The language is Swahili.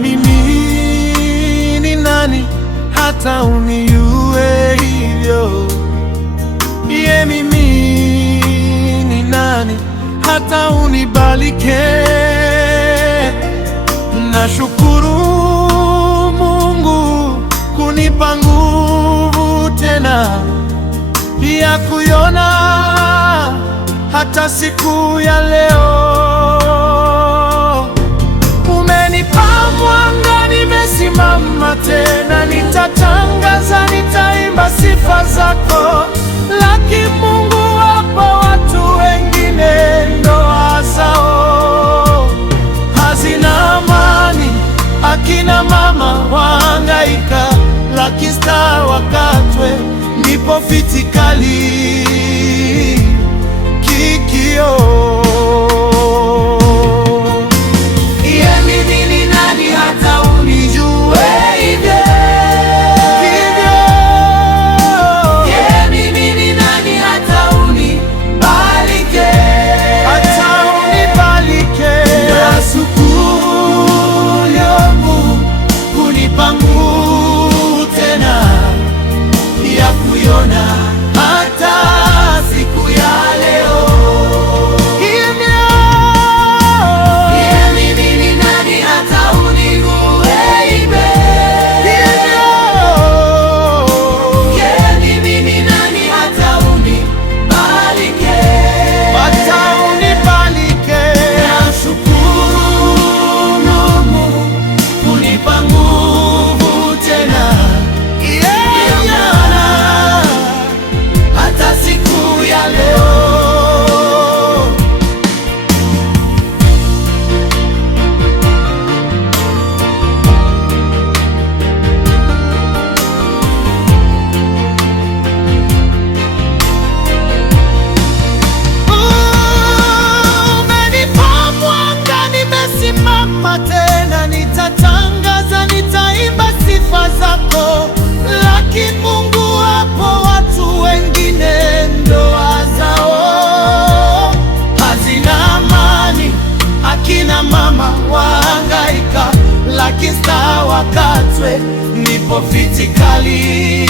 mimi ni nani hata uniue hivyo? Ye, mimi ni nani hata unibalike? Nashukuru Mungu kunipa nguvu tena ya kuiona hata siku ya leo. Umenipa mwanga, nimesimama tena, nitatangaza, nitaimba sifa zako. Lakini Mungu, wapo watu wengine ndoa zao hazina amani, akina mama wahangaika, lakini star wakatwe, nipo fiti kali kikio. Tena nitatangaza, nitaimba sifa zako. Lakini Mungu, wapo watu wengine ndoa zao hazina amani, akina mama wahangaika, lakini star wakatwe, nipo fiti kali